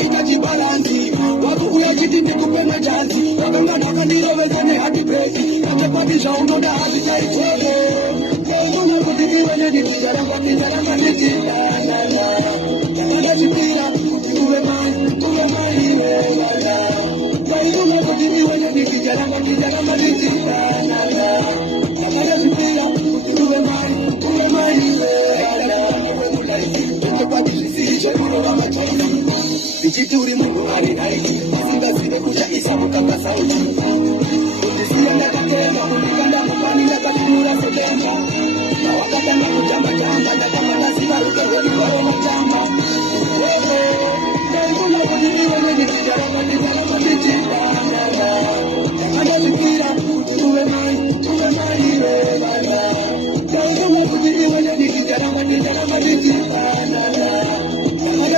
inahitaji balansi. Watu kuyajiti ni kupema jansi. Wakanga naka niro wezane hati presi. Nakepadisha unoda hati saitwele. Kuna kutiki wenye ni kijaranga niti. Kuna chipira, uwe mani wala. Kuna kutiki wenye ni kijaranga niti. Kuna chipira, uwe mani wala. Ichituri mungu alinai Masinga zile kuja isamu kama sauti Kutisiya ndakatema Kulikanda mupani ndakatidura sebema Na wakata na kujamba jamba Ndakama nasiba uke wali waroma